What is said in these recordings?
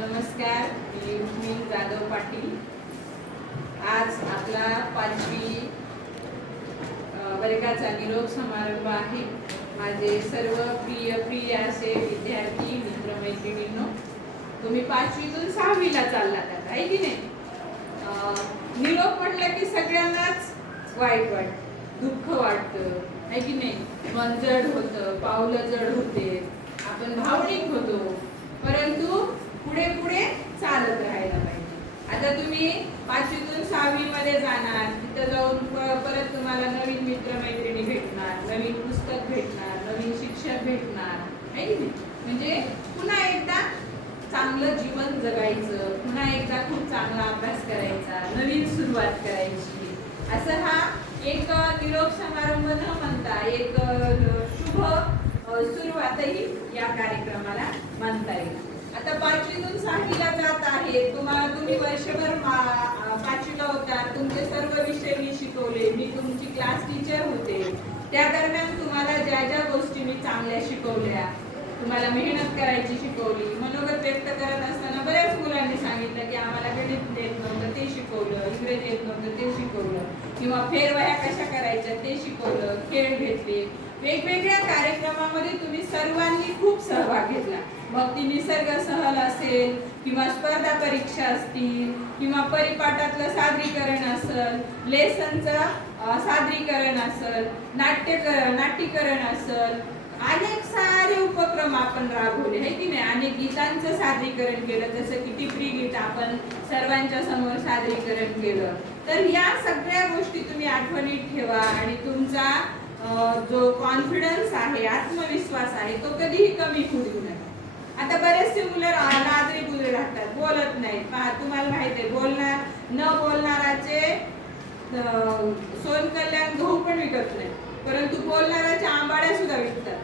नमस्कार मी रुक्मिणी जाधव पाटील. आज आपला पाचवी वर्गाचा निरोप समारंभ आहे. माझे सर्व प्रिय प्रिय असे विद्यार्थी मित्रमैत्रिणींनो तुम्ही पाचवीतून सहावीला चाललात आता आहे की नाही? निरोप म्हटलं की सगळ्यांनाच वाईट वाटतं दुःख वाटतं आहे की नाही? मन जड होतं पावलं जड होते. आपण भावनिक होतो. परंतु पुढे पुढे चालत राहायला पाहिजे. आता तुम्ही पाचवीतून सहावी मध्ये जाणार तिथं जाऊन परत तुम्हाला नवीन मित्रमैत्रिणी भेटणार नवीन पुस्तक भेटणार नवीन शिक्षक भेटणार नाही? म्हणजे पुन्हा एकदा चांगलं जीवन जगायचं पुन्हा एकदा खूप चांगला अभ्यास करायचा नवीन सुरुवात करायची. असं हा एक निरोप समारंभ न म्हणता एक शुभ सुरुवातही या कार्यक्रमाला म्हणता येईल. आता पाचवीतून सहावीला जात आहे. तुम्हाला तुम्ही वर्षभर पाचवीला होता. तुमचे सर्व विषय मी शिकवले. मी तुमची क्लास टीचर होते. त्या दरम्यान तुम्हाला ज्या ज्या गोष्टी मी चांगल्या शिकवल्या तुम्हाला मेहनत करायची शिकवली मनोगत व्यक्त करत असताना बऱ्याच मुलांनी सांगितलं की आम्हाला गणित देत नव्हतं ते शिकवलं इंग्रजी येत नव्हतं ते शिकवलं. किंवा फेरवया कशा करायच्या ते शिकवलं खेळ घेतले. वेगवेगळ्या कार्यक्रमामध्ये तुम्ही सर्वांनी खूप सहभाग घेतला. मग ती निसर्ग सहल असेल किंवा स्पर्धा परीक्षा असतील किंवा परिपाठातलं सादरीकरण असेल लेसनचं सादरीकरण असेल नाट्य नाट्यकरण असेल अनेक सारे उपक्रम आपण राबवले आहे की नाही? अनेक गीतांचं सादरीकरण केलं जसं की टिपरी गीत आपण सर्वांच्या समोर सादरीकरण केलं. तर या सगळ्या गोष्टी तुम्ही आठवणीत ठेवा आणि तुमचा जो कॉन्फिडन्स आहे आत्मविश्वास आहे तो कधीही कमी होऊ नका आता बरेचसे मुलं रा- लाजरे बुजरे राहतात बोलत नाहीत. पहा तुम्हाला माहिती आहे बोलणार न बोलणाराचे अं, सोन कल्याण गहू पण विकत नाही परंतु बोलणाराच्या आंबाड्या सुद्धा विकतात.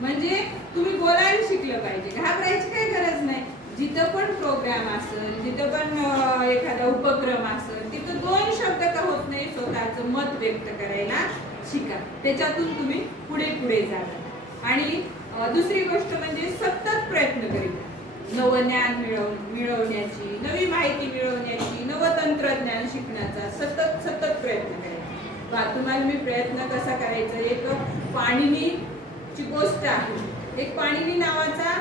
म्हणजे तुम्ही बोलायला शिकलं पाहिजे. घाबरायची काही गरज नाही. जिथं पण प्रोग्राम असेल जिथं पण एखादा उपक्रम असेल तिथं दोन शब्द का होत नाही स्वतःचं मत व्यक्त करायला शिका. त्याच्यातून तुम्ही पुढे पुढे जाणार. आणि दुसरी गोष्ट म्हणजे सतत प्रयत्न करीत नवं ज्ञान मिळव मिळवण्याची नवी माहिती मिळवण्याची नवं तंत्रज्ञान शिकण्याचा सतत सतत प्रयत्न करायचा तुम्हाला मी प्रयत्न कसा करायचा? एक पाणिनीची गोष्ट आहे. एक पाणिनी नावाचा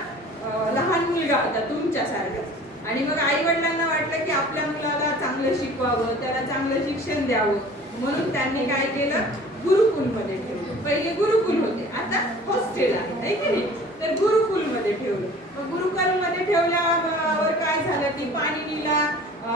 लहान मुलगा होता तुमच्यासारखाच आणि मग आई वडिलांना वाटलं की आपल्या मुलाला चांगलं शिकवावं त्याला चांगलं शिक्षण द्यावं. म्हणून त्यांनी काय केलं? गुरुकुलमध्ये ठेवलं. पहिले गुरुकुल होते. आता हॉस्टेल आहे की नाही? तर गुरुकुलमध्ये ठेवलं. मग गुरुकुलमध्ये ठेवल्यावर काय झालं? की पाणिनीला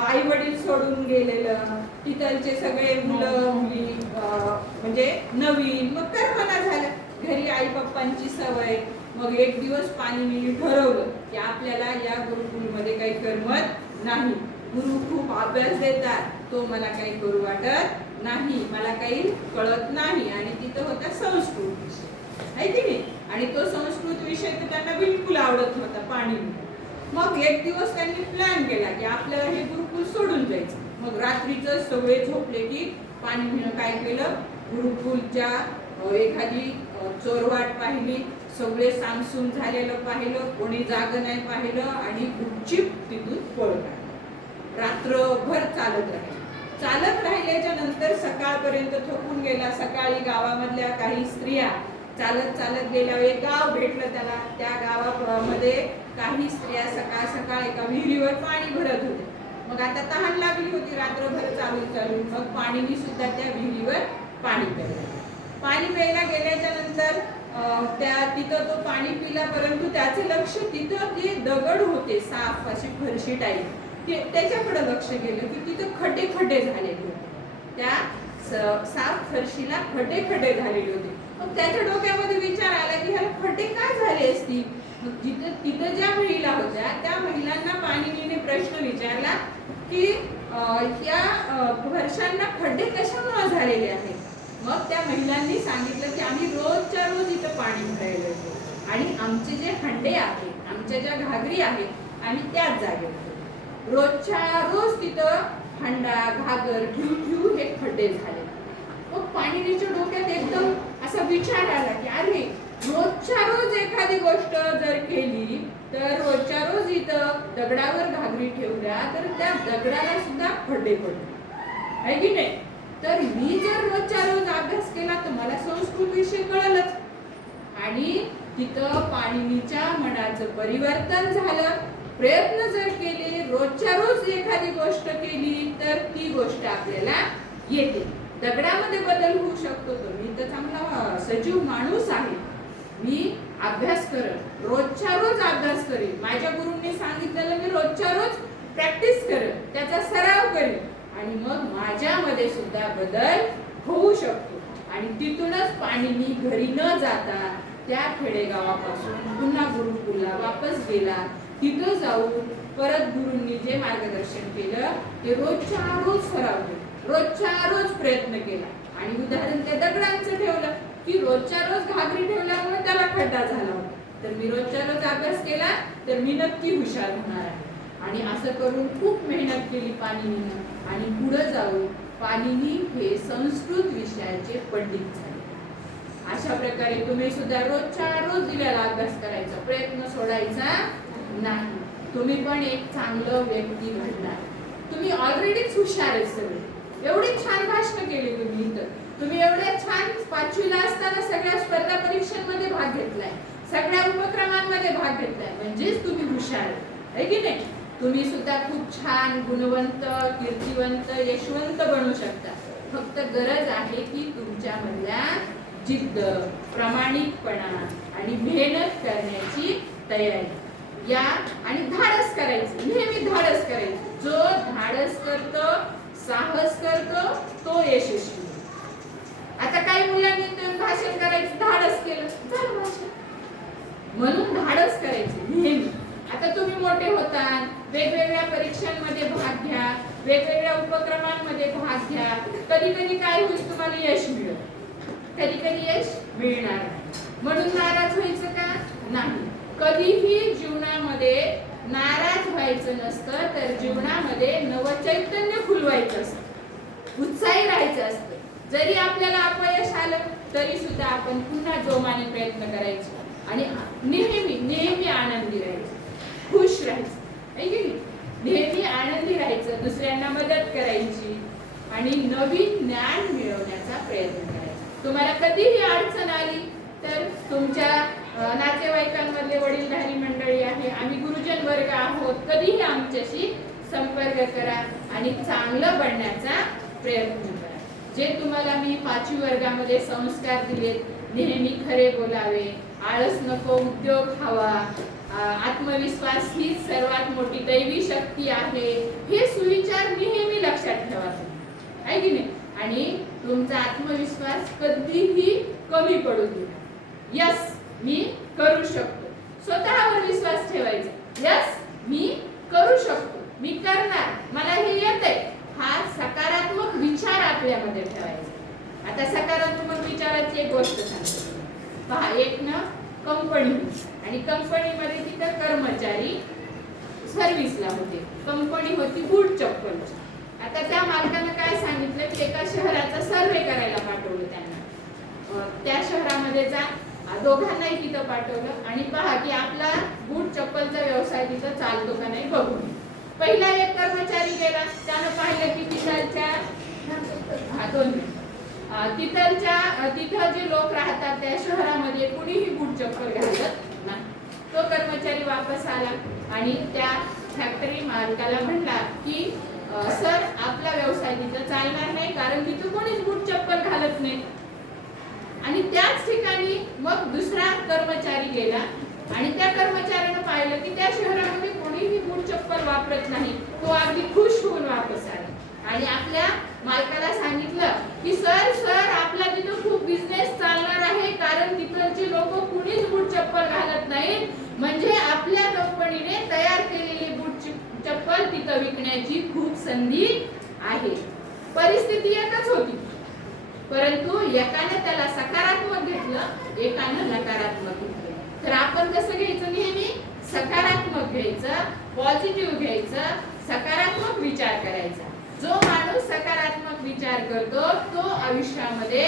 आई वडील सोडून गेलेलं. तिथलचे सगळे मुलं मुली म्हणजे नवीन. मग करमना झालं. घरी आई पप्पांची सवय. मग एक दिवस पाणिनीने ठरवलं की आपल्याला या गुरुकुलमध्ये काही करमत नाही. गुरु खूप अभ्यास देतात. तो मला काही करू वाटत नाही मला काही कळत नाही आणि तिथं होता संस्कृत विषय. आहे की नाही? आणि तो संस्कृत विषय तर त्यांना बिलकुल आवडत नव्हता पाणी मग एक दिवस त्यांनी प्लॅन केला की आपल्याला हे गुरुकुल सोडून जायचं. मग रात्रीचं सगळे झोपले की पाणी काय केलं? गुरुकुलच्या एखादी चोरवाट पाहिली. सगळे सांगसून झालेलं पाहिलं कोणी जाग नाही पाहिलं आणि गुपचिप तिथून पळ रात्रभर चालत राहिलं चालत राहिल्याच्या नंतर सकाळपर्यंत थकून गेला. सकाळी गावामधल्या काही स्त्रिया चालत चालत गेल्यावर एक गाव भेटलं त्याला. त्या गावामध्ये काही स्त्रिया सकाळ सकाळ एका विहिरीवर पाणी भरत होते मग आता तहान लागली होती. रात्रभर चालू चालू. मग पाणीनी सुद्धा त्या विहिरीवर पाणी प्यायला पाणी प्यायला गेल्याच्यानंतर त्या तिथं तो पाणी पिला. परंतु त्याचे लक्ष तिथं ते दगड होते. साफ अशी फरशी टाईप. त्याच्याकडे लक्ष गेलं की तिथं खड्डे खड्डे झालेले होते. त्या स- साफ फरशीला खड्डे खड्डे झालेले होते. मग त्याच्या डोक्यामध्ये विचार आला की ह्याला खड्डे काय झाले असतील? मग जिथं तिथं ज्या महिला होत्या त्या महिलांना पाणीनीने प्रश्न विचारला की या फरशांना खड्डे कशामुळे झालेले आहेत? मग त्या महिलांनी सांगितलं की आम्ही रोजच्या रोज इथं पाणी भरायला येतो. आणि आमचे जे हंडे आहेत आमच्या ज्या घागरी आहेत आम्ही त्याच जागेवर रोजच्या रोज तिथं हंडा घागर ठेवू ठेवू हे खड्डे झाले. मग पाणीच्या डोक्यात एकदम असा विचार आला की अरे रोजच्या रोज एखादी गोष्ट जर केली तर रोजच्या रोज इथं दगडावर घागरी ठेवल्या तर त्या दगडाला सुद्धा खड्डे पडले. आहे की नाही? तर मी जर रोजच्या रोज अभ्यास केला तर मला संस्कृत विषय कळलंच. आणि तिथं पाणिनीच्या मनाचं परिवर्तन झालं. प्रयत्न जर केले रोजच्या रोज एखादी गोष्ट केली तर ती गोष्ट आपल्याला येते. दगडामध्ये बदल होऊ शकतो तर मी तर चांगला सजीव माणूस आहे. मी अभ्यास करत रोजच्या रोज अभ्यास करेन. माझ्या गुरूंनी सांगितलेलं मी रोजच्या रोज प्रॅक्टिस करेन. त्याचा सराव करेन. आणि मग माझ्यामध्ये सुद्धा बदल होऊ शकतो. आणि तिथूनच पाणी मी घरी न जाता त्या खेडेगावापासून पुन्हा गुरुकुलला वापस गेला. तिथं जाऊन परत गुरुंनी जे मार्गदर्शन केलं ते रोजच्या रोज सराव रोजच्या रोज प्रयत्न केला. आणि उदाहरण त्या दगडांचं ठेवलं. की रोजच्या रोज घागरी ठेवल्यामुळे त्याला खड्डा झाला होता. तर मी रोजच्या रोज अभ्यास केला तर मी नक्की हुशार होणार आहे. आणि असं करून खूप मेहनत केली पाणिनीनं. आणि पुढे जाऊन पाणीनी हे संस्कृत विषयाचे पंडित झाले. अशा प्रकारे तुम्ही सुद्धा रोजच्या रोज दिलेला अभ्यास करायचा प्रयत्न सोडायचा. नाही. तुम्ही पण एक चांगलं व्यक्ती घडणार तुम्ही ऑलरेडीच हुशार आहे सगळे. एवढी छान भाषण केली तुम्ही इथं. तुम्ही एवढ्या छान पाचवीला असताना सगळ्या स्पर्धा परीक्षांमध्ये भाग घेतलाय. सगळ्या उपक्रमांमध्ये भाग घेतलाय. म्हणजेच तुम्ही हुशार आहे की नाही? तुम्ही सुद्धा खूप छान गुणवंत कीर्तिवंत यशवंत बनू शकता. फक्त गरज आहे की तुमच्यामधल्या जिद्द प्रामाणिकपणा आणि मेहनत करण्याची तयारी. या आणि धाडस करायचं. नेहमी धाडस करायचं. जो धाडस करतो साहस करतो तो यशस्वी. आता काही मुलांनी भाषण करायचं धाडस केलं. झालं भाषण. म्हणून धाडस करायचे नेहमी. आता तुम्ही मोठे होतात वेगवेगळ्या परीक्षांमध्ये भाग घ्या वेगवेगळ्या उपक्रमांमध्ये भाग घ्या. कधी कधी काय होईल तुम्हाला यश मिळेल. कधी कधी यश मिळणार म्हणून नाराज व्हायचं का? नाही. कधीही जीवनामध्ये नाराज व्हायचं नसतं तर जीवनामध्ये नवचैतन्य फुलवायचं असतं. उत्साही राहायचं असतं. जरी आपल्याला अपयश आलं तरी सुद्धा आपण पुन्हा जोमाने प्रयत्न करायचे. आणि नेहमी नेहमी आनंदी राहायचं. खुश राहायचं. नेहमी आनंदी राहायचं दुसऱ्यांना मदत करायची आणि नवीन ज्ञान मिळवण्याचा प्रयत्न करायचा. तुम्हाला कधीही अडचण आली तर तुमच्या नातेवाईकांमधले वडीलधारी मंडळी आहे. आम्ही गुरुजन वर्ग आहोत. कधीही आमच्याशी संपर्क करा आणि चांगलं बनण्याचा प्रयत्न करा. जे तुम्हाला मी पाचवी वर्गामध्ये संस्कार दिलेत नेहमी खरे बोलावे. आळस नको उद्योग हवा. आत्मविश्वास ही सर्वात मोठी दैवी शक्ती आहे. हे सुविचार नेहमी लक्षात ठेवा तुम्ही. आहे की नाही? आणि तुमचा आत्मविश्वास कधीही कमी पडू देऊ यस! मी करू शकतो. स्वतःवर विश्वास ठेवायचा. यस मी करू शकतो. मी करणार. मला हे येतंय. हा सकारात्मक विचार आपल्यामध्ये ठेवायचा. आता सकारात्मक विचाराची एक गोष्ट सांगतो. पहा एक ना कंपनी. आणि कंपनीमध्ये तिथं कर्मचारी सर्व्हिसला होते. कंपनी होती बूट चप्पलची आता त्या मालकानं काय सांगितलं? की एका शहराचा सर्वे करायला पाठवलं त्यांना. त्या शहरामध्ये जा. दोघांनाही तिथं पाठवलं. आणि पहा की आपला बूट चप्पलचा व्यवसाय तिथं चालतो का नाही बघून. पहिला एक कर्मचारी गेला. त्यानं पाहिलं की तिथलच्या तिथलच्या तिथं जे लोक राहतात त्या शहरामध्ये कुणीही बूट चप्पल घालत नाही. तो कर्मचारी वापस आला आणि त्या फॅक्टरी मालकाला म्हणला की सर आपला व्यवसाय तिथं चालणार नाही कारण तिथं कोणीच बूट चप्पल घालत नाही. आणि त्याच ठिकाणी मग दुसरा कर्मचारी गेला. आणि त्या कर्मचाऱ्यानं पाहिलं की त्या शहरामध्ये कोणीही बूट चप्पल वापरत नाही. तो अगदी खुश होऊन वापस आला. आणि आपल्या मालकाला सांगितलं की सर सर आपला तिथं खूप बिझनेस चालणार आहे. कारण तिकडचे लोक कुणीच बूट चप्पल घालत नाहीत. म्हणजे आपल्या कंपनीने तयार केलेली बूट चप्पल तिथं विकण्याची खूप संधी आहे. परिस्थिती एकच होती. परंतु एकाने त्याला सकारात्मक घेतलं एकानं नकारात्मक घेतलं. तर आपण कसं घ्यायचं नेहमी? सकारात्मक घ्यायचं पॉझिटिव्ह घ्यायचं सकारात्मक विचार करायचा. जो माणूस सकारात्मक विचार करतो तो आयुष्यामध्ये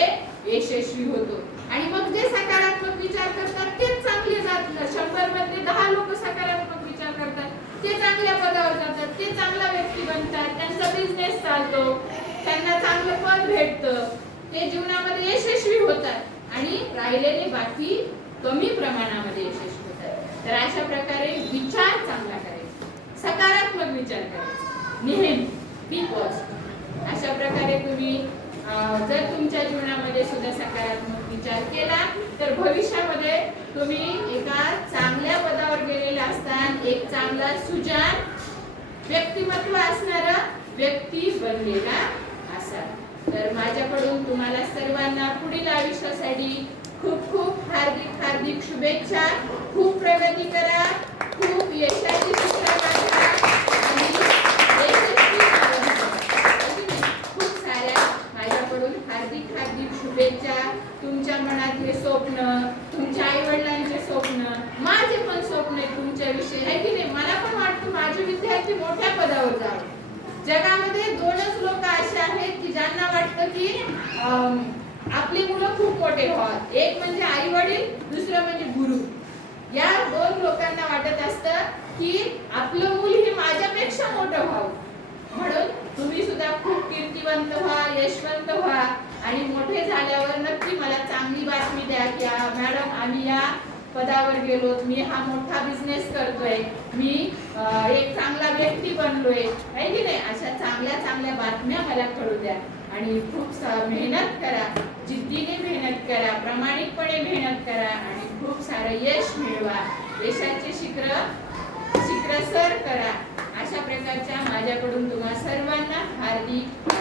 यशस्वी होतो. आणि मग जे सकारात्मक विचार करतात तेच चांगले जात शंभरमध्ये दहा लोक सकारात्मक विचार करतात. ते चांगल्या पदावर जातात ते चांगला व्यक्ती बनतात त्यांचा बिझनेस चालतो त्यांना चांगलं पद भेटतं. ते जीवनामध्ये यशस्वी होतात आणि राहिलेले बाकी कमी प्रमाणामध्ये यशस्वी होतात. तर अशा प्रकारे विचार चांगला करायचा. सकारात्मक विचार करायचा. नेहमी बी पॉझिटिव्ह अशा प्रकारे तुम्ही जर तुमच्या जीवनामध्ये सुद्धा सकारात्मक विचार केला तर भविष्यामध्ये तुम्ही एका चांगल्या पदावर गेलेले असताना एक चांगला सुजान व्यक्तिमत्व असणारा व्यक्ती बनलेला असाल. तर माझ्याकडून तुम्हाला सर्वांना पुढील आयुष्यासाठी खूप खूप हार्दिक हार्दिक शुभेच्छा. खूप प्रगती करा. खूप यशाची शिखरं गाठा आणि यशस्वी जीवन जगा. खूप साऱ्या माझ्याकडून हार्दिक हार्दिक शुभेच्छा तुमच्या मनातले स्वप्न तुमच्या आई वडिलांचे स्वप्न माझे पण स्वप्न आहे तुमच्याविषयी आहे की नाही मला पण वाटतं माझे विद्यार्थी मोठ्या पदावर जावे जगामध्ये दोनच लोक असे आहेत की ज्यांना वाटतं की अम, आपली मुलं खूप मोठे व्हावं एक म्हणजे आई वडील दुसरं म्हणजे गुरु. या दोन लोकांना वाटत असतं की आपलं मूल हे माझ्यापेक्षा मोठं व्हावं. म्हणून तुम्ही सुद्धा खूप कीर्तिवंत व्हा यशवंत व्हा. आणि मोठे झाल्यावर नक्की मला चांगली बातमी द्या की मॅडम आम्ही या पदावर गेलो. मी हा मोठा बिझनेस करतोय. मी व्यक्ती बनलोय. आहे की नाही? अशा चांगल्या चांगल्या बातम्या मला कळू द्या. आणि खूप मेहनत करा. जिद्दीने मेहनत करा. प्रामाणिकपणे मेहनत करा. आणि खूप सारं यश मिळवा. यशाचे शिखर शिखर सर करा. अशा प्रकारच्या माझ्याकडून तुम्हा सर्वांना हार्दिक